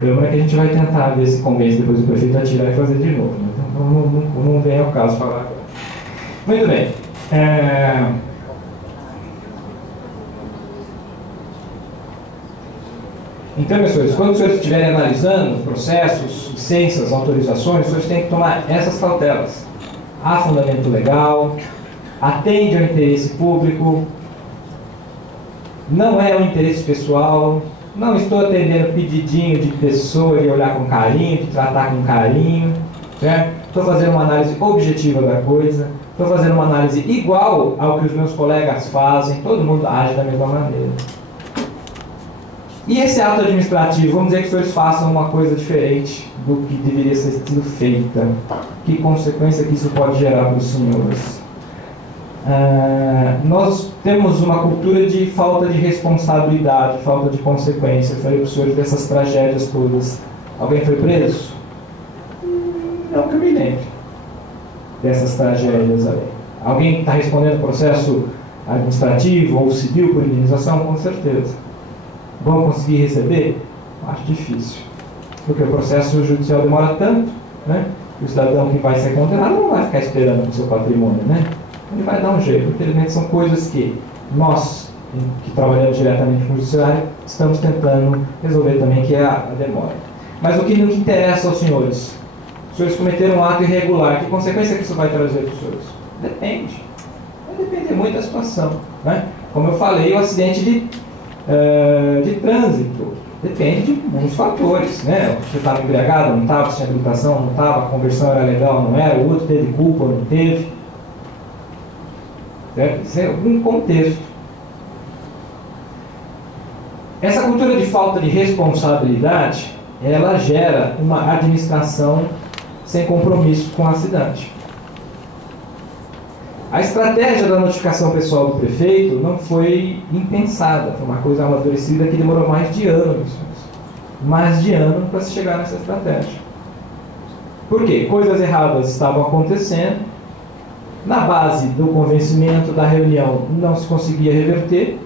Câmara que a gente vai tentar ver se convence depois o prefeito a tirar e fazer de novo. Né? Então, não vem ao caso falar agora. Muito bem. Então, meus senhores, quando os senhores estiverem analisando processos, licenças, autorizações, os senhores têm que tomar essas cautelas. Há fundamento legal, atende ao interesse público, não é o interesse pessoal, não estou atendendo pedidinho de pessoa de olhar com carinho, de tratar com carinho, certo? Estou fazendo uma análise objetiva da coisa, estou fazendo uma análise igual ao que os meus colegas fazem, todo mundo age da mesma maneira. E esse ato administrativo, vamos dizer que os senhores façam uma coisa diferente do que deveria ser sido feita. Que consequência que isso pode gerar para os senhores? Nós temos uma cultura de falta de responsabilidade, falta de consequência. Eu falei para os senhores dessas tragédias todas. Alguém foi preso? Não que eu me lembre dessas tragédias ali. Alguém está respondendo processo administrativo ou civil por indenização? Com certeza. Vão conseguir receber? Acho difícil. Porque o processo judicial demora tanto, né? O cidadão que vai ser condenado não vai ficar esperando o seu patrimônio, né? Ele vai dar um jeito. Infelizmente são coisas que nós, que trabalhamos diretamente com o judiciário, estamos tentando resolver também, que é a demora. Mas o que não interessa aos senhores? Os senhores cometeram um ato irregular. Que consequência que isso vai trazer para os senhores? Depende. Vai depender muito da situação, né? Como eu falei, o acidente de trânsito depende de muitos fatores, né? Você estava embriagado, não estava, se tinha habilitação, não estava, a conversão era legal, não era, o outro teve culpa, não teve, certo? Isso é algum contexto. Essa cultura de falta de responsabilidade, ela gera uma administração sem compromisso com a cidade. A estratégia da notificação pessoal do prefeito não foi impensada, foi uma coisa amadurecida que demorou mais de ano para se chegar nessa estratégia. Por quê? Coisas erradas estavam acontecendo, na base do convencimento da reunião não se conseguia reverter,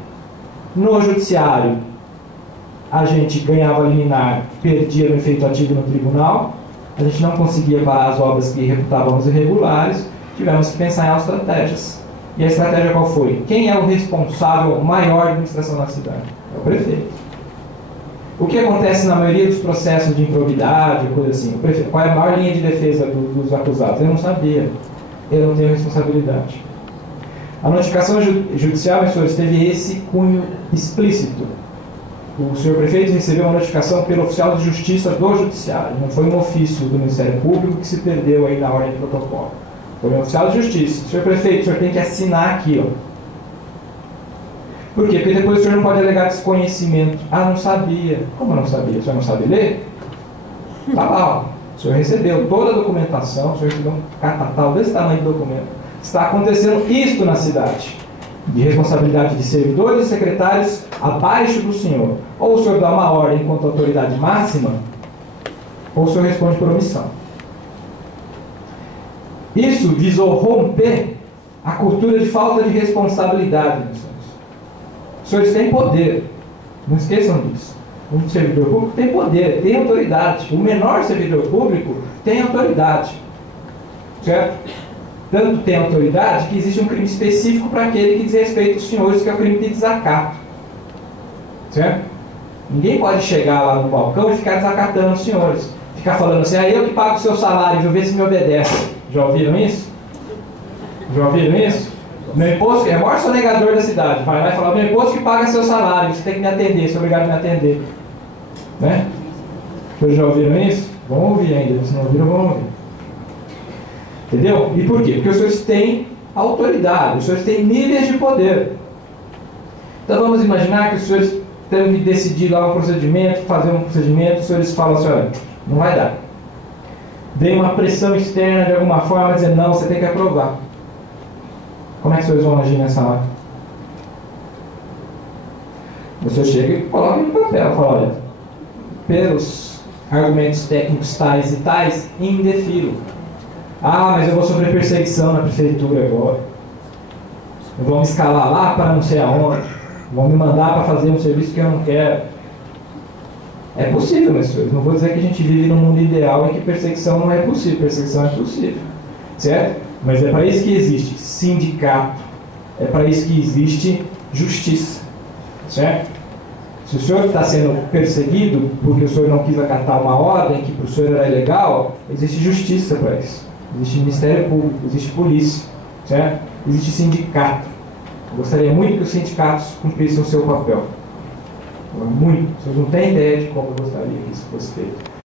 no judiciário a gente ganhava liminar, perdia no efeito ativo no tribunal, a gente não conseguia parar as obras que reputávamos irregulares, tivemos que pensar em estratégias. E a estratégia qual foi? Quem é o responsável maior da administração da cidade? É o prefeito. O que acontece na maioria dos processos de improbidade, coisa assim? O prefeito, qual é a maior linha de defesa dos acusados? Eu não sabia. Eu não tenho responsabilidade. A notificação judicial, meus senhores, teve esse cunho explícito. O senhor prefeito recebeu uma notificação pelo oficial de justiça do judiciário. Não foi um ofício do Ministério Público que se perdeu aí na ordem de protocolo. Foi um oficial de justiça. Senhor prefeito, o senhor tem que assinar aqui, ó. Por quê? Porque depois o senhor não pode alegar desconhecimento. Ah, não sabia. Como não sabia? O senhor não sabe ler? Tá lá, ó. O senhor recebeu toda a documentação, o senhor recebeu um catatal desse tamanho de documento. Está acontecendo isto na cidade. De responsabilidade de servidores e secretários abaixo do senhor. Ou o senhor dá uma ordem enquanto autoridade máxima, ou o senhor responde por omissão. Isso visou romper a cultura de falta de responsabilidade, meus senhores. Os senhores têm poder, não esqueçam disso. Um servidor público tem poder, tem autoridade. O menor servidor público tem autoridade, certo? Tanto tem autoridade que existe um crime específico para aquele que diz respeito aos senhores, que é o crime de desacato, certo? Ninguém pode chegar lá no balcão e ficar desacatando os senhores, ficar falando assim, eu que pago o seu salário, vou ver se me obedece. Já ouviram isso? Já ouviram isso? Meu imposto é o maior sonegador da cidade. Vai lá e fala, meu imposto que paga seu salário, você tem que me atender, você é obrigado a me atender. Né? Vocês já ouviram isso? Vão ouvir ainda, se não ouviram, vão ouvir. Entendeu? E por quê? Porque os senhores têm autoridade, os senhores têm níveis de poder. Então vamos imaginar que os senhores têm que decidir lá um procedimento, fazer um procedimento, os senhores falam assim, olha, não vai dar. Veio uma pressão externa de alguma forma, dizer, não, você tem que aprovar. Como é que os senhores vão agir nessa hora? O senhor chega e coloca no papel, fala, olha, pelos argumentos técnicos tais e tais, indefiro. Ah, mas eu vou sofrer perseguição na prefeitura agora. Vão me escalar lá para não sei aonde. Vão me mandar para fazer um serviço que eu não quero. É possível, meus senhores. Não vou dizer que a gente vive num mundo ideal em que perseguição não é possível. Perseguição é possível. Certo? Mas é para isso que existe sindicato. É para isso que existe justiça. Certo? Se o senhor está sendo perseguido porque o senhor não quis acatar uma ordem que para o senhor era ilegal, existe justiça para isso. Existe Ministério Público, existe polícia. Certo? Existe sindicato. Eu gostaria muito que os sindicatos cumprissem o seu papel. Muito. Vocês não têm ideia de como eu gostaria que isso fosse feito.